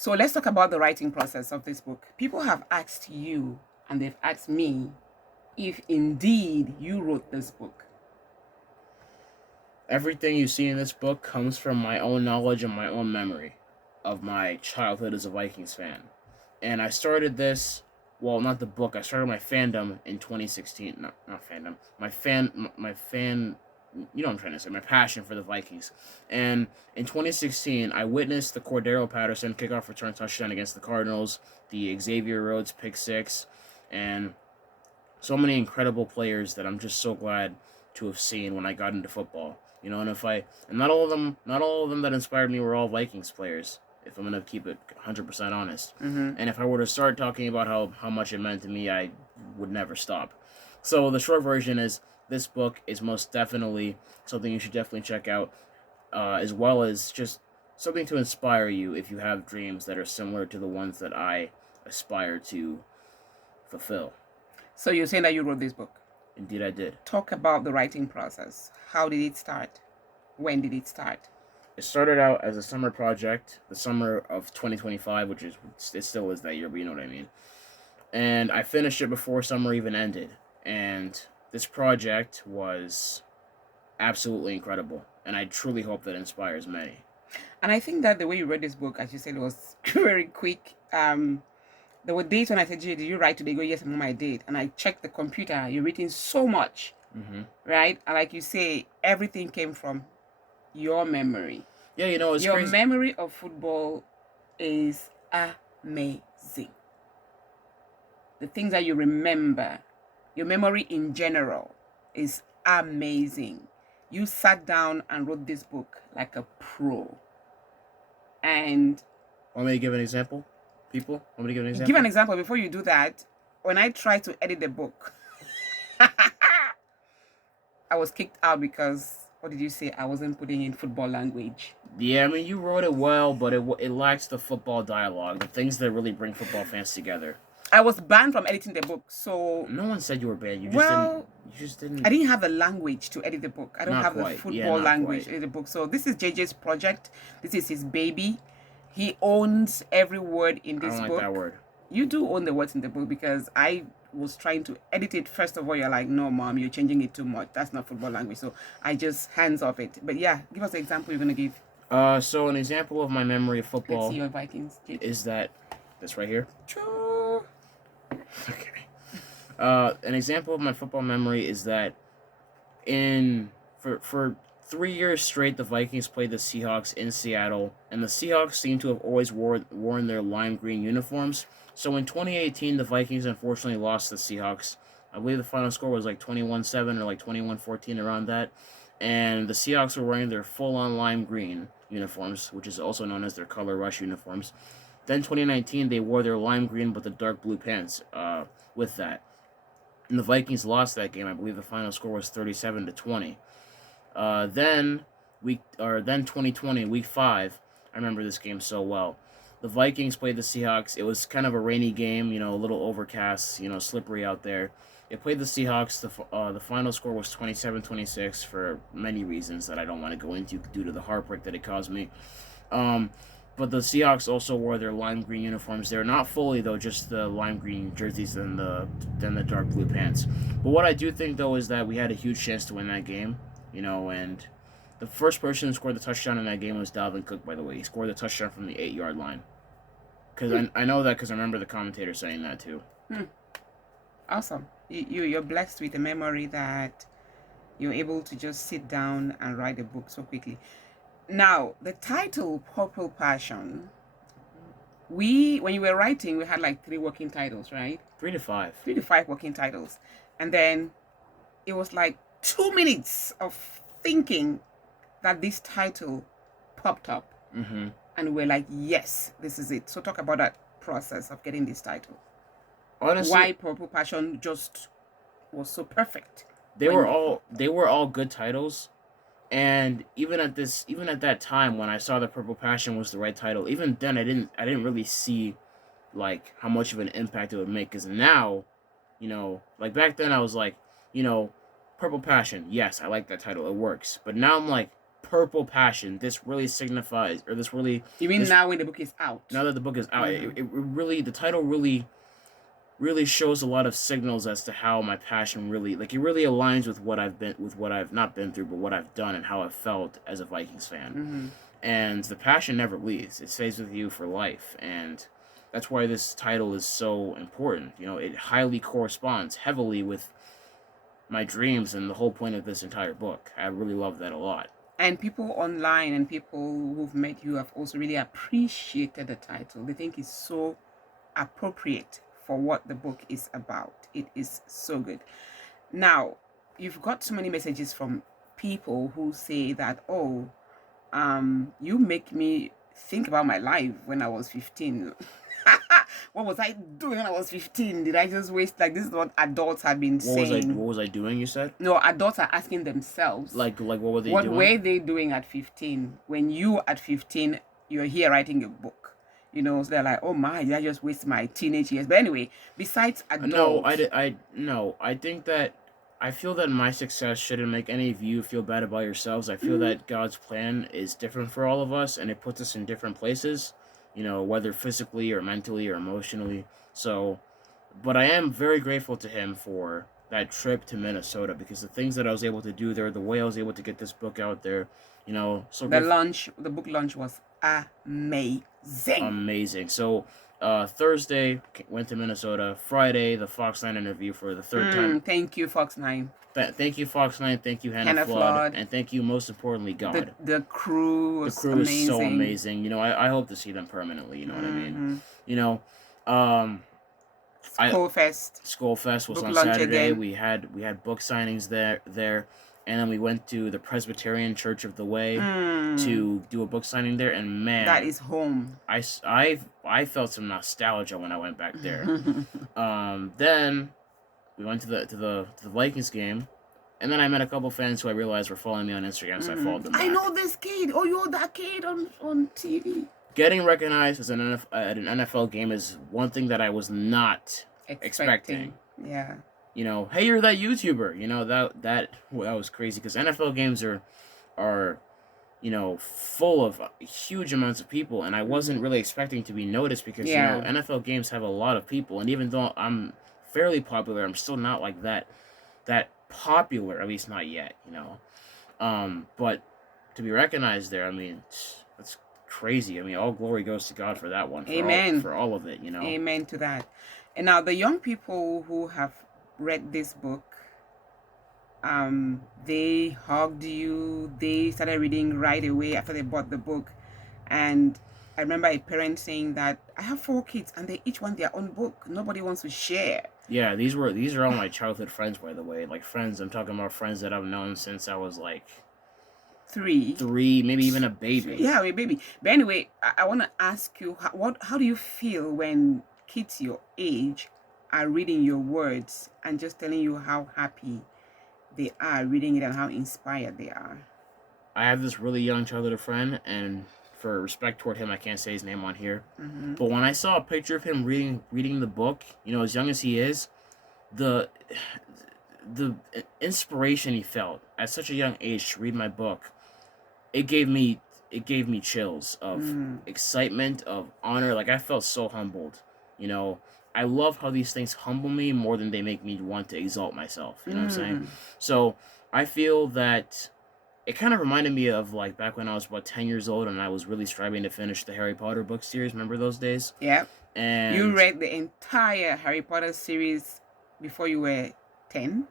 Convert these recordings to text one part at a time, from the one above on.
So let's talk about the writing process of this book. People have asked you and they've asked me if indeed you wrote this book. Everything you see in this book comes from my own knowledge and my own memory of my childhood as a Vikings fan. And I started this, well, not the book. I started my fandom in 2016. Not fandom. My fan. You know what I'm trying to say. My passion for the Vikings. And in 2016, I witnessed the Cordero Patterson kickoff return touchdown against the Cardinals, the Xavier Rhodes pick six, and so many incredible players that I'm just so glad to have seen when I got into football. And not all of them that inspired me were all Vikings players. If I'm gonna keep it 100% honest, Mm-hmm. and if I were to start talking about how much it meant to me, I would never stop. So the short version is this book is most definitely something you should definitely check out, as well as just something to inspire you if you have dreams that are similar to the ones that I aspire to fulfill. So you're saying that you wrote this book. Indeed, I did. Talk about the writing process. How did it start? When did it start? It started out as a summer project, the summer of 2025, which is it still is that year, but you know what I mean. And I finished it before summer even ended. And this project was absolutely incredible, and I truly hope that inspires many. And I think that the way you read this book, as you said, was very quick. There were days when I said, "Jay, did you write today?" Go, "Yes, Mom, I did." And I checked the computer. You're written so much, Mm-hmm. right? And like you say, everything came from your memory. Yeah, it's Your crazy. memory of football is amazing. The things that you remember, your memory in general is amazing. You sat down and wrote this book like a pro. And Want me to give an example? People, want me to give an give example? an example before you do that. When I tried to edit the book, I was kicked out because, what did you say? I wasn't putting in football language. Yeah, I mean, you wrote it well, but it lacks the football dialogue, the things that really bring football fans together. I was banned from editing the book. So, No one said you were bad. You just didn't. well, You just didn't. I didn't have the language to edit the book. I don't Not have the quite. Yeah, football not language quite. to edit the book. So this is JJ's project. This is his baby. He owns every word in I this don't like book. that word. You do own the words in the book because I was trying to edit it. First of all, you're like, no, mom, you're changing it too much. That's not football language. So I just hands off it. But yeah, give us an example you're gonna give. So an example of my memory of Let's see football your Vikings. JJ. is that this right here. True. Okay. An example of my football memory is that in for 3 years straight, the Vikings played the Seahawks in Seattle, and the Seahawks seem to have always worn their lime green uniforms. So in 2018, the Vikings unfortunately lost to the Seahawks. I believe the final score was like 21-7 or like 21-14 around that. And the Seahawks were wearing their full on lime green uniforms, which is also known as their color rush uniforms. Then 2019, they wore their lime green but the dark blue pants with that. And the Vikings lost that game. I believe the final score was 37-20. Then 2020 week 5. I remember this game so well. The Vikings played the Seahawks. It was kind of a rainy game, a little overcast, slippery out there. They played the Seahawks. The final score was 27-26 for many reasons that I don't want to go into due to the heartbreak that it caused me. Um, but the Seahawks also wore their lime green uniforms. They're not fully though, just the lime green jerseys and the dark blue pants. But what I do think though is that we had a huge chance to win that game. And the first person who scored the touchdown in that game was Dalvin Cook. By the way, he scored the touchdown from the 8 yard line. Because I know that because I remember the commentator saying that too. Hmm. Awesome. You're blessed with a memory that you're able to just sit down and write a book so quickly. Now, the title Purple Passion, when you were writing, we had like 3 working titles, right? 3 to 5. 3 to 5 working titles. And then it was like 2 minutes of thinking that this title popped up. Mm-hmm. And we're like, yes, this is it. So talk about that process of getting this title. Honestly, Why Purple Passion just was so perfect. they were all good titles. And even at that time when I saw that Purple Passion was the right title, even then I didn't really see like how much of an impact it would make. Because now, like back then I was like, Purple Passion, yes, I like that title, it works. But now I'm like, purple passion. This really signifies, or this really, You mean this, now when the book is out? now that the book is out, Mhm. it really, the title really shows a lot of signals as to how my passion really, like, it really aligns with what I've not been through, but what I've done and how I've felt as a Vikings fan. Mm-hmm. And the passion never leaves. It stays with you for life. And that's why this title is so important. You know, it highly corresponds heavily with my dreams and the whole point of this entire book. I really love that a lot. And people online and people who've met you have also really appreciated the title. They think it's so appropriate for what the book is about. It is so good. Now, you've got so many messages from people who say that, oh, you make me think about my life when I was 15. What was I doing when I was 15? Did I just waste, like, this is what adults have been saying. What was I doing, you said? No, adults are asking themselves. Like what were they what doing? were they doing at 15? When you at 15, you're here writing a book. You know, so they're like, oh my, did I just waste my teenage years? But anyway, besides adults. No, I think that I feel that my success shouldn't make any of you feel bad about yourselves. I feel that God's plan is different for all of us, and it puts us in different places, you know, whether physically or mentally or emotionally. So, but I am very grateful to Him for that trip to Minnesota, because the things that I was able to do there, the way I was able to get this book out there, you know, so the book launch was amazing. Amazing. So, Thursday went to Minnesota. Friday, the Fox 9 interview for the third time. Thank you, Fox 9. Thank you, Fox 9. Thank you, Hannah Flood. And thank you, most importantly, God. The crew was amazing. Is so amazing. You know, I hope to see them permanently. You know what I mean? You know, Skullfest was on Saturday. Again. We had book signings there. And then we went to the Presbyterian Church of the Way to do a book signing there, and man, that is home. I felt some nostalgia when I went back there. Then we went to the Vikings game, and then I met a couple fans who I realized were following me on Instagram, so I followed them back. I know this kid. Oh, you're that kid on TV. Getting recognized as at an NFL game is one thing that I was not expecting. Yeah. You know, hey, you're that YouTuber. You know, that was crazy, because NFL games are, you know, full of huge amounts of people, and I wasn't really expecting to be noticed, because you know, NFL games have a lot of people, and even though I'm fairly popular, I'm still not like that popular, at least not yet, you know. But to be recognized there, I mean, that's crazy. I mean, all glory goes to God for that one. Amen. For all of it, you know. Amen to that. And now the young people who have read this book, they hugged you. They started reading right away after they bought the book. And I remember a parent saying that I have 4 kids and they each want their own book. Nobody wants to share. Yeah, these are all my childhood friends, by the way. Like, friends, I'm talking about friends that I've known since I was like 3, maybe even a baby. Yeah, a baby. But anyway, I want to ask you, how do you feel when kids your age are reading your words and just telling you how happy they are reading it and how inspired they are? I have this really young childhood friend, and for respect toward him, I can't say his name on here. But when I saw a picture of him reading the book, you know, as young as he is, the inspiration he felt at such a young age to read my book, it gave me chills of excitement, of honor. Like, I felt so humbled, you know. I love how these things humble me more than they make me want to exalt myself. You know what I'm saying? So I feel that it kind of reminded me of, like, back when I was about 10 years old and I was really striving to finish the Harry Potter book series. Remember those days? Yeah. And you read the entire Harry Potter series before you were 10?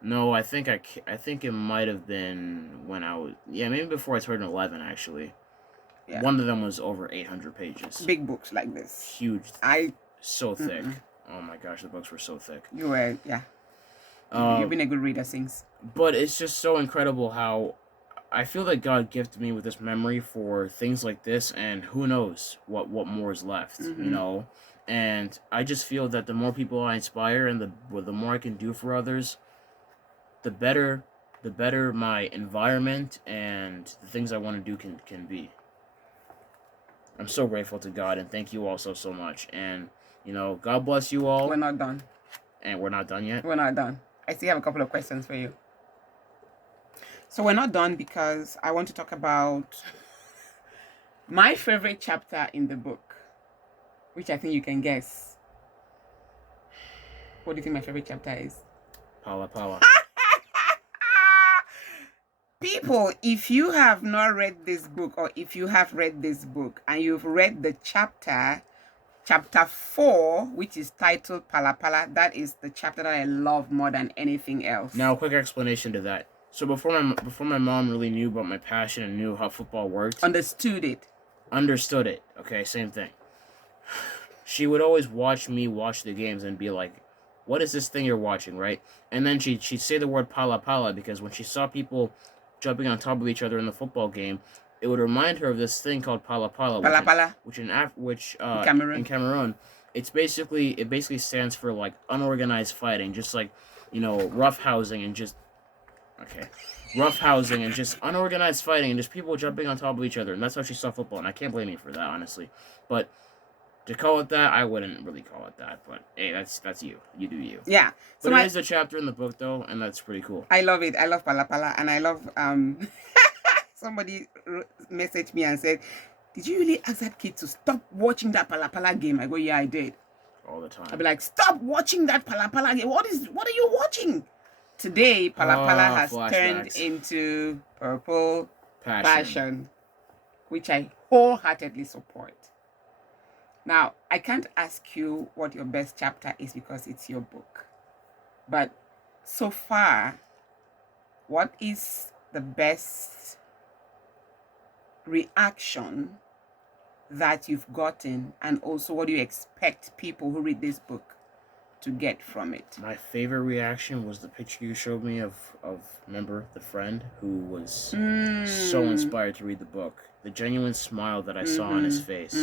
No, I think it might have been when I was, maybe before I turned 11, actually. Yeah. One of them was over 800 pages. Big books like this. Huge. So thick. Oh my gosh, the books were so thick. You were, yeah. You've been a good reader since. But it's just so incredible how I feel that God gifted me with this memory for things like this, and who knows what more is left, you know? And I just feel that the more people I inspire and the more I can do for others, the better my environment and the things I want to do can be. I'm so grateful to God, and thank you all so much. And, you know, God bless you all. We're not done. And we're not done yet? We're not done. I still have a couple of questions for you. So we're not done because I want to talk about my favorite chapter in the book, which I think you can guess. What do you think my favorite chapter is? Pala Pala. People, if you have not read this book, or if you have read this book and you've read the chapter 4, which is titled Pala Pala, that is the chapter that I love more than anything else. Now, quick explanation to that. So before my mom really knew about my passion and knew how football worked, Understood it. Okay, same thing. She would always watch me watch the games and be like, "What is this thing you're watching?" Right? And then she'd say the word "pala pala" because when she saw people jumping on top of each other in the football game, it would remind her of this thing called pala pala, Pala Pala. Cameroon. in Cameroon, it basically stands for like unorganized fighting, just like roughhousing and just unorganized fighting and just people jumping on top of each other, and that's how she saw football, and I can't blame you for that, honestly. But to call it that, I wouldn't really call it that. But hey, that's you. You do you. Yeah. So it is a chapter in the book though, and that's pretty cool. I love it. I love Pala Pala, and I love somebody messaged me and said, "Did you really ask that kid to stop watching that Pala Pala game?" I go, "Yeah, I did." All the time. I'd be like, "Stop watching that Pala Pala game. What are you watching?" Today, Pala Pala has turned into Purple Passion, which I wholeheartedly support. Now, I can't ask you what your best chapter is because it's your book. But so far, what is the best reaction that you've gotten, and also what do you expect people who read this book to get from it? My favorite reaction was the picture you showed me of remember the friend who was so inspired to read the book. The genuine smile that I saw on his face.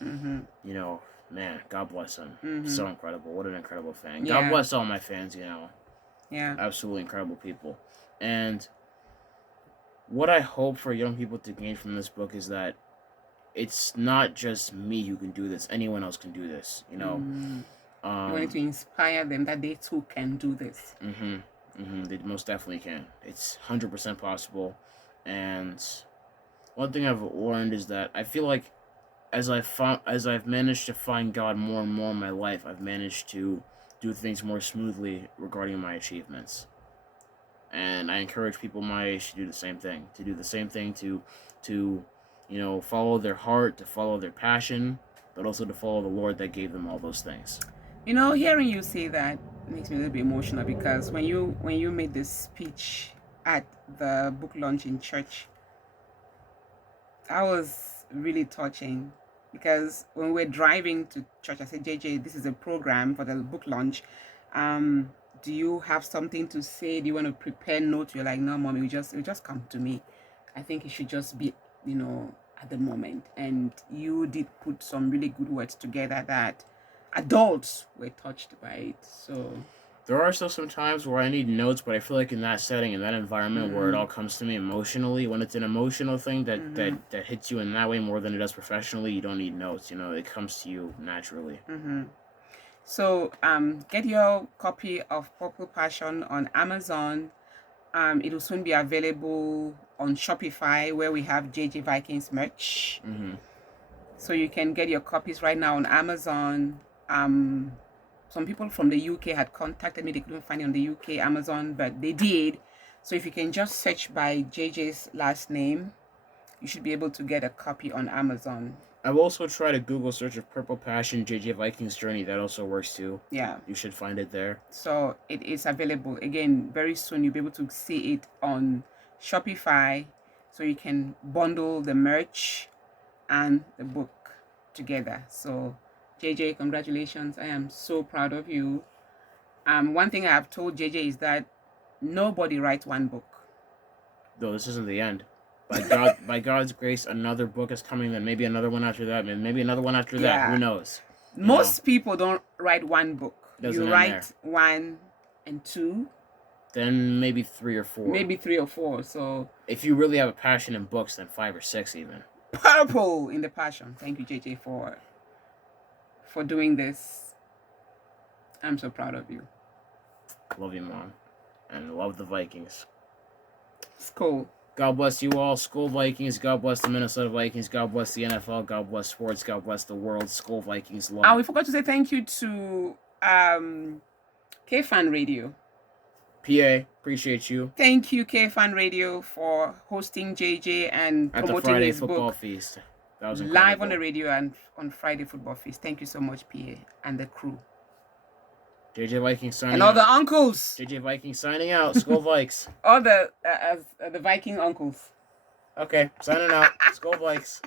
Man, God bless him. So incredible. What an incredible fan. Yeah. God bless all my fans, Yeah. Absolutely incredible people. And what I hope for young people to gain from this book is that it's not just me who can do this. Anyone else can do this, You want to inspire them that they too can do this. They most definitely can. It's 100% possible. And one thing I've learned is that I feel like as I've managed to find God more and more in my life, I've managed to do things more smoothly regarding my achievements. And I encourage people my age to do the same thing. To follow their heart, to follow their passion, but also to follow the Lord that gave them all those things. Hearing you say that makes me a little bit emotional because when you made this speech at the book launch in church, that was really touching. Because when we're driving to church, I said, JJ, this is a program for the book launch. Do you have something to say? Do you want to prepare notes? You're like, no, Mommy, it just come to me. I think it should just be, at the moment. And you did put some really good words together that adults were touched by it. So there are still some times where I need notes, but I feel like in that setting, in that environment where it all comes to me emotionally, when it's an emotional thing that hits you in that way more than it does professionally, you don't need notes. It comes to you naturally. So get your copy of Purple Passion on Amazon. It will soon be available on Shopify, where we have JJ Vikings merch. So you can get your copies right now on Amazon. Some people from the UK had contacted me. They couldn't find it on the UK Amazon, but they did. So if you can just search by JJ's last name, you should be able to get a copy on Amazon. I've also tried a Google search of Purple Passion, JJ Vikings Journey. That also works too. Yeah. You should find it there. So it is available. Again, very soon you'll be able to see it on Shopify. So you can bundle the merch and the book together. So JJ, congratulations. I am so proud of you. One thing I have told JJ is that nobody writes one book. Though this isn't the end. By God's grace, another book is coming, then maybe another one after that, and maybe another one after that. Who knows? Most people don't write one book. You write 1 and 2. Then maybe 3 or 4. Maybe 3 or 4. So if you really have a passion in books, then 5 or 6 even. Purple in the passion. Thank you, JJ, for doing this. I'm so proud of you. Love you, Mom. And love the Vikings. Skull. God bless you all. Skull Vikings. God bless the Minnesota Vikings. God bless the NFL. God bless sports. God bless the world. Skull Vikings love. Oh, we forgot to say thank you to K-Fan Radio. PA, appreciate you. Thank you, K-Fan Radio, for hosting JJ and At the promoting Friday his Football book Feast. That was live incredible. on the radio and on Friday Football Feast. Thank you so much, PA, and the crew. JJ Vikings signing And all out. the uncles. JJ Vikings signing out. Skull Vikes. All the Viking uncles. Okay, signing out. Skull Vikes.